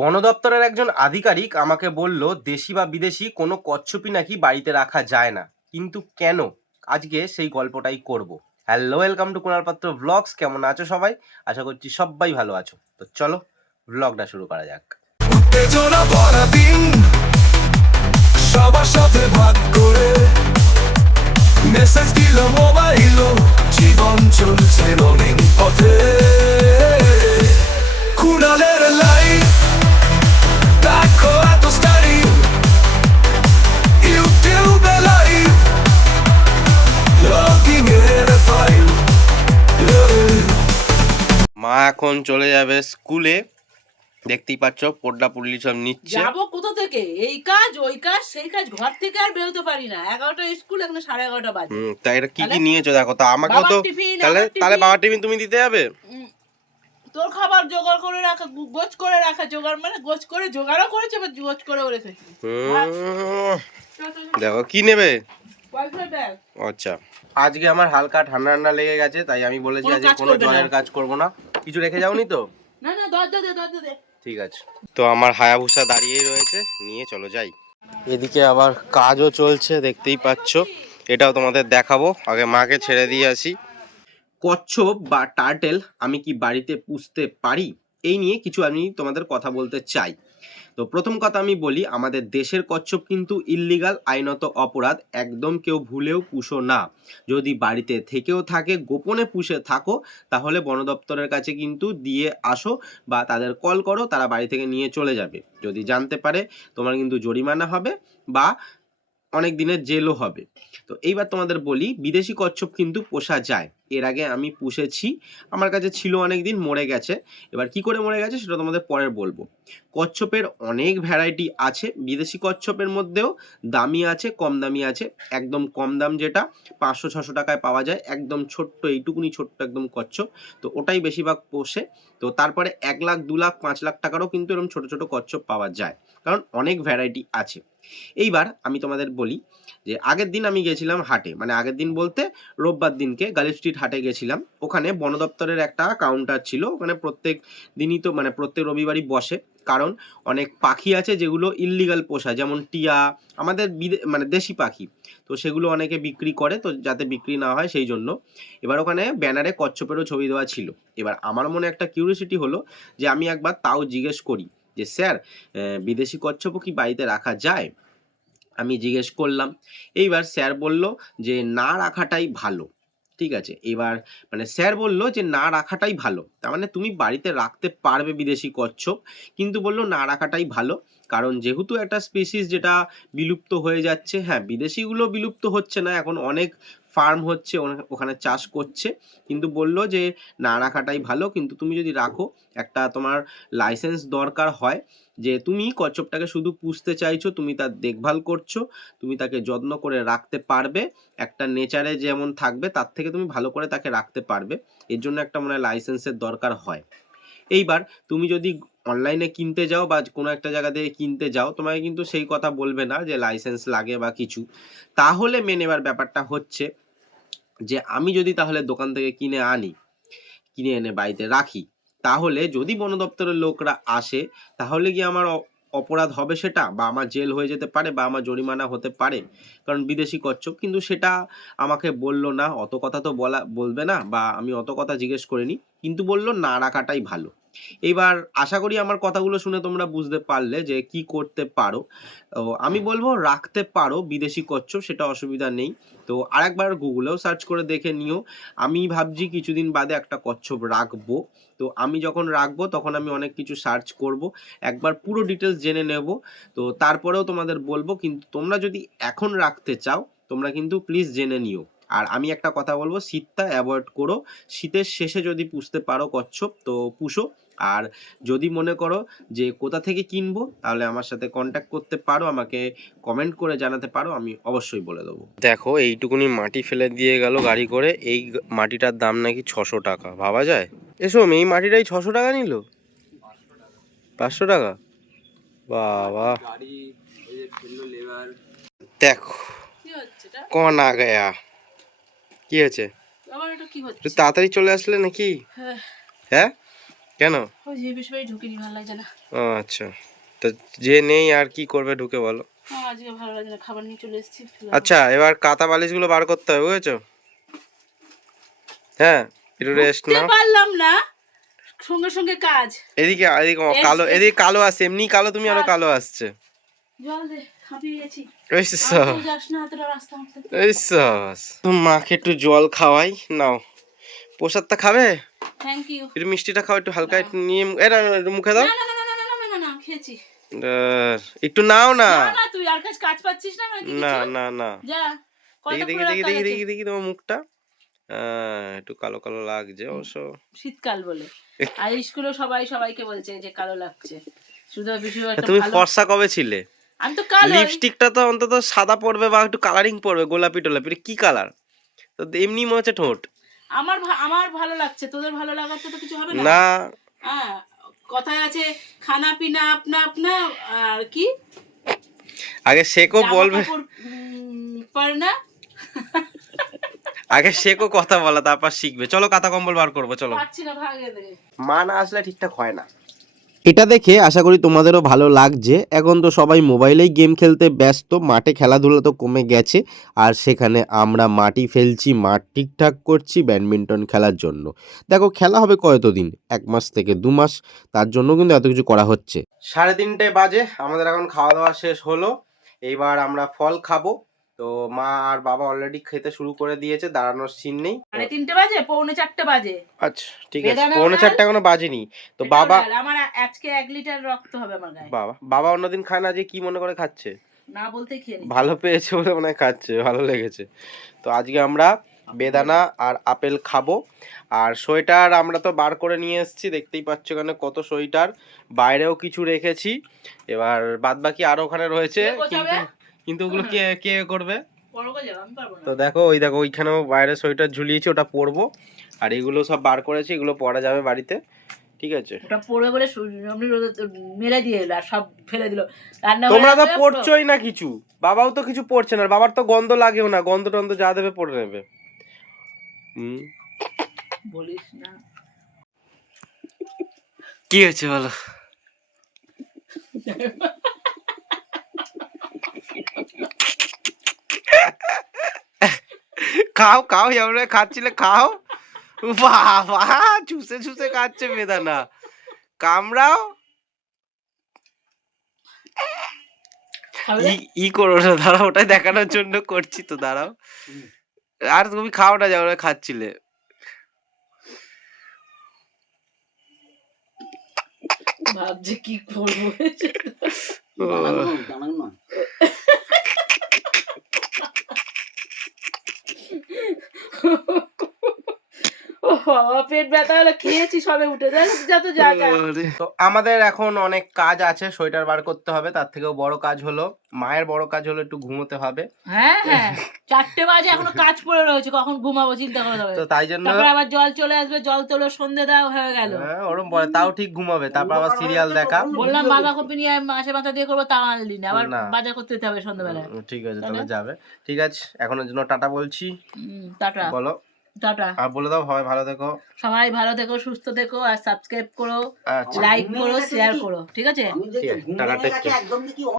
বন দপ্তরের একজন আধিকারিক আমাকে বলল, দেশি বা বিদেশি কোনো কচ্ছপি নাকি বাড়িতে রাখা যায় না। কিন্তু কেন? আজকে সেই গল্পটাই করব। হ্যালো ওয়েলকাম টু কুণাল পাত্র ব্লগস কেমন আছো সবাই? আশা করছি সবাই ভালো আছো। তো চলো ব্লগটা শুরু করা যাক। সবার সাথে জীবন চলছে পথে। লাইফ এখন চলে যাবে স্কুলে দেখতেই পাচ্ছ পোড্ডা পুল্লি সব নিচ্ছে। যাব কোথা থেকে? এই কাজ ওই কাজ সেই কাজ ঘর থেকে আর বেরোতে পারি না। এগারোটা স্কুল এখন সাড়ে এগারোটা বাজে। হুম তা এটা কি কি? নিয়েছো দেখো? তো বাবার তো তাহলে তাহলে। বাবার টিফিন তুমি দিতে যাবে? তোর খাবার জোগাড় করে রাখা গোছ করে রাখা। জোগাড় মানে গোছ করে জোগাড়ও করেছে বা গোছ করেও রেখেছি। হুম, দেখো কি নেবে? আচ্ছা। আজকে আমার হালকা ঠান্ডা ঠান্ডা লেগে গেছে তাই আমি বলেছি আজকে কোনো জলের কাজ করব না। কিছু রেখে যাওনি তো? না না দরজা দে দরজা দে। ঠিক আছে। তো আমার হায়াবুসা দাঁড়িয়ে রয়েছে নিয়ে চলো যাই। এদিকে আবার কাজও চলছে দেখতেই পাচ্ছ। এটাও তোমাদের দেখাবো আগে মাকে ছেড়ে দিয়ে আসি। কচ্ছপ বা টার্টেল আমি কি বাড়িতে পুষতে পারি? এই নিয়ে কিছু আমি তোমাদের কথা বলতে চাই। তো প্রথম কথা আমি বলি, আমাদের দেশের কচ্ছপ কিন্তু ইল্লিগাল আইনত অপরাধ, একদম কেউ ভুলেও পুষো না। যদি বাড়িতে থেকেও থাকে, গোপনে পুষে থাকো, তাহলে বন দপ্তরের কাছে কিন্তু দিয়ে আসো বা তাদের কল করো, তারা বাড়ি থেকে নিয়ে চলে যাবে। যদি জানতে পারে, তোমার কিন্তু জরিমানা হবে বা অনেক দিনের জেলও হবে। তো এইবার তোমাদের বলি, বিদেশি কচ্ছপ কিন্তু পোষা যায়। এর আগে আমি পুষেছি। আমার কাছে ছিল অনেক দিন মরে গেছে। এবার কি করে মরে গেছে সেটা তোমাদের পরে বলব। কচ্ছপের অনেক ভ্যারাইটি আছে। বিদেশি কচ্ছপের মধ্যেও দামি আছে, কম দামি আছে। একদম কম দাম যেটা পাঁচশো, ছশো টাকায় পাওয়া যায়। একদম ছোট্ট, এইটুকুনি ছোট্ট একদম কচ্ছপ। তো ওটাই বেশিরভাগ পোষে। তো তারপরে এক লাখ, দু লাখ, পাঁচ লাখ টাকারও কিন্তু এরকম ছোট ছোট কচ্ছপ পাওয়া যায়। কারণ অনেক ভ্যারাইটি আছে। এইবার আমি তোমাদের বলি যে আগের দিন আমি গেছিলাম হাটে। মানে আগের দিন বলতে রোববার দিনকে গালিব স্ট্রিট হাটে গেছিলাম। ওখানে বন দপ্তরের একটা কাউন্টার ছিল। ওখানে প্রত্যেক দিনই তো মানে প্রত্যেক রবিবারই বসে। কারণ অনেক পাখি আছে যেগুলো ইল্লিগাল পোষা যেমন টিয়া, আমাদের মানে দেশি পাখি। তো সেগুলো অনেকে বিক্রি করে, তো যাতে বিক্রি না হয় সেই জন্য। এবার ওখানে ব্যানারে কচ্ছপেরও ছবি দেওয়া ছিল। এবার আমার মনে একটা কিউরিয়াসিটি হলো যে আমি একবার তাও জিজ্ঞেস করি যে, স্যার বিদেশি কচ্ছপও কি বাড়িতে রাখা যায়? আমি জিজ্ঞেস করলাম। এইবার স্যার বলল যে, না রাখাটাই ভালো। ঠিক আছে। এবার মানে স্যার বলল যে, না রাখাটাই ভালো। তার মানে তুমি বাড়িতে রাখতে পারবে বিদেশি কচ্ছপ, কিন্তু বলল না রাখাটাই ভালো। কারণ যেহেতু একটা স্পিসিস যেটা বিলুপ্ত হয়ে যাচ্ছে হ্যাঁ বিদেশিগুলো বিলুপ্ত হচ্ছে না, এখন অনেক ফার্ম হচ্ছে ওখানে চাষ করছে। কিন্তু বলল যে, না রাখাটাই ভালো, কিন্তু তুমি যদি রাখো, একটা তোমার লাইসেন্স দরকার হয় যে তুমি কচ্ছপটাকে শুধু পুষতে চাইছো, তুমি তার দেখভাল করছ, তুমি তাকে যত্ন করে রাখতে পারবে। একটা নেচারে যেমন থাকবে, তার থেকে তুমি ভালো করে তাকে রাখতে পারবে। এর জন্য একটা মনে হয় লাইসেন্সের দরকার হয়। এইবার তুমি যদি অনলাইনে কিনতে যাও বা কোনো একটা জায়গা থেকে কিনতে যাও, তোমাকে কিন্তু সেই কথা বলবে না যে লাইসেন্স লাগে বা কিছু। তাহলে মেন এবার ব্যাপারটা হচ্ছে যে, আমি যদি তাহলে দোকান থেকে কিনে আনি, কিনে এনে বাড়িতে রাখি তাহলে যদি বন দপ্তরের লোকরা আসে, তাহলে কি আমার অপরাধ হবে সেটা? বা আমার জেল হয়ে যেতে পারে বা আমার জরিমানা হতে পারে। কারণ বিদেশি কচ্ছপ কিন্তু সেটা আমাকে বলল না, অত কথা তো বলা, বলবে না, বা আমি অত কথা জিজ্ঞেস করিনি। কিন্তু বলল, না, রাখাটাই ভালো। এইবার আশা করি আমার কথাগুলো শুনে তোমরা বুঝতে পারলে যে কি করতে পারো। আমি বলব, রাখতে পারো বিদেশি কচ্ছপ, সেটা অসুবিধা নেই। তো আরেকবার গুগলেও সার্চ করে দেখে নিও। আমি ভাবছি কিছুদিন বাদে একটা কচ্ছপ রাখব। তো আমি যখন রাখব, তখন আমি অনেক কিছু সার্চ করব। একবার পুরো ডিটেলস জেনে নেব। তো তারপরেও তোমাদের বলব, কিন্তু তোমরা যদি এখন রাখতে চাও, তোমরা কিন্তু প্লিজ জেনে নিও। আর আমি একটা কথা বলব শীতটা অ্যাভয়েড করো। শীতের শেষে যদি পুষতে পারো কচ্ছপ তো পুষো। আর যদি মনে করো যে কোথা থেকে কিনবো তাহলে আমার সাথে কন্ট্যাক্ট করতে পারো আমাকে কমেন্ট করে জানাতে পারো আমি অবশ্যই বলে দেবো। দেখো এইটুকুনি মাটি ফেলে দিয়ে গেল গাড়ি করে এই মাটিটার দাম নাকি ছশো টাকা ভাবা যায়? এসো এই মাটিটাই ছশো টাকা নিল? পাঁচশো টাকা? বাবা। দেখো কন আ গয়া। কি হয়েছে? আবার এটা কি হচ্ছে? একটু তাড়াতাড়ি চলে আসলে নাকি? হ্যাঁ, হ্যাঁ? কেন? ওই যে বেশ বাড়ি ঢুকিনি ভালো লাগছে না। ও আচ্ছা। তো যে নেই আর কি করবে ঢুকে বলো। আজকে ভালো লাগছে না খাবার নিয়ে চলে এসেছি আচ্ছা এবার কাঁথা বালিশগুলো বার করতে হবে বুঝেছ? হ্যাঁ একটু রেস্ট নাও। পারলাম না। সঙ্গে সঙ্গে কাজ। এদিকে এদিকে কালো এদিকে কালো আসছে এমনি কালো তুমি আরও কালো আসছে। মাকে একটু জল খাওয়াই নাও প্রসাদটা খাবে একটু মিষ্টিটা খাও একটু হালকা একটু নিয়ে মুখে দাও একটু নাও না না না না মুখটা একটু কালো কালো লাগছে অবশ্য শীতকাল বলে আর স্কুলে সবাই সবাইকে বলছে যে কালো লাগছে শুধু তুমি ফর্সা কবে ছিলে আমি তো কালো লিপস্টিকটা তো অন্তত সাদা পড়বে বা একটু কালারিং পড়বে গোলাপি টোলাপি কি কালার তো এমনি মনে হচ্ছে ঠোঁট। আমার আমার ভালো লাগছে তোদের ভালো লাগাতে তো কিছু হবে না? না। হ্যাঁ কথায় আছে খানা পিনা আপনা আপনা আর কি? আগে শেখো জামা বলবে। পার না আগে শেখো কথা বলা তারপর শিখবে। চলো কাতা কম্বল বার করব চলো। পারছি না ভাগে মা না আসলে ঠিকঠাক হয় না। এটা দেখে আশা করি তোমাদেরও ভালো লাগছে। এখন তো সবাই মোবাইলেই গেম খেলতে ব্যস্ত, মাঠে খেলাধুলা তো কমে গেছে। আর সেখানে আমরা মাটি ফেলছি, মাঠ ঠিকঠাক করছি ব্যাডমিন্টন খেলার জন্য। দেখো, খেলা হবে কতদিন এক মাস থেকে দু মাস। তার জন্য কিন্তু এত কিছু করা হচ্ছে। সাড়ে তিনটে বাজে, আমাদের এখন খাওয়া দাওয়া শেষ হলো। এইবার আমরা ফল খাব। তো মা আর বাবা অলরেডি খেতে শুরু করে দিয়েছে দাঁড়ানোর সিন নেই। সাড়ে তিনটে বাজে? পৌনে চারটে বাজে। আচ্ছা ঠিক আছে। পৌনে? চারটে এখনও বাজেনি। তো বাবা আমার আজকে এক লিটার রক্ত হবে আমার গায়ে। বাবা বাবা অন্যদিন খায় না যে কি মনে করে খাচ্ছে? না বলতে খেয়ে ভালো পেয়েছে বলে মনে খাচ্ছে ভালো লেগেছে। তো আজকে আমরা বেদানা আর আপেল খাব। আর সোয়েটার আমরা তো বার করে নিয়ে এসেছি দেখতেই পাচ্ছ এখানে কত সোয়েটার। বাইরেও কিছু রেখেছি। এবার বাদ বাকি আরও ওখানে রয়েছে কিন্তু কিন্তু ওগুলো কে কে করবে? তো দেখো ওই দেখো ওইখানেও বাইরে সোয়েটার ঝুলিয়েছি ওটা পরবো। আর এগুলো সব বার করেছি এগুলো পরা যাবে বাড়িতে ঠিক আছে? ওটা পড়বে বলে মেলে দিয়ে এলো আর সব ফেলে দিল। রান্না তোমরা তো পড়ছোই না কিছু বাবাও তো কিছু পড়ছে না আর বাবার তো গন্ধ লাগেও না গন্ধ টন্ধ যা দেবে পড়ে নেবে। হুম? বলিস না। কি হয়েছে বলো? খাও খাও এমন খাচ্ছিলে খাও। বাবা চুষে চুষে খাচ্ছে বেদানা। কামড়াও। ই করো না দাঁড়াও ওটাই দেখানোর জন্য করছি তো দাঁড়াও। আর তুমি খাও না যাও খাচ্ছিলে। ভাবছে কি করব। বাবা পেট ব্যথা হলে খেয়েছি সবে উঠে যত তো আমাদের এখন অনেক কাজ আছে সোয়েটার বার করতে হবে তার থেকেও বড় কাজ হলো মায়ের বড় কাজ হলো একটু ঘুমোতে হবে। হ্যাঁ হ্যাঁ চারটে বাজে এখনও কাজ পড়ে রয়েছে কখন ঘুমাবো চিন্তা করে তো তাই জন্য তারপর আবার জল চলে আসবে জল তোলো সন্ধে দাও হয়ে গেল। হ্যাঁ, ওরম বলে তাও ঠিক ঘুমাবে তারপর আবার সিরিয়াল দেখা। বললাম বাঁধাকপি নিয়ে মাসে মাথা দিয়ে করব তাও আনলি না আবার বাজার করতে যেতে হবে সন্ধ্যাবেলায় ঠিক আছে তাহলে? তাহলে যাবে। ঠিক আছে এখনের জন্য টাটা বলছি। টাটা। বলো। টাটা। আর বলে দাও হয় ভালো থেকো। সবাই ভালো থেকো সুস্থ থেকো আর সাবস্ক্রাইব করো আচ্ছা। লাইক করো শেয়ার করো ঠিক আছে? ঠিক আছে টাটা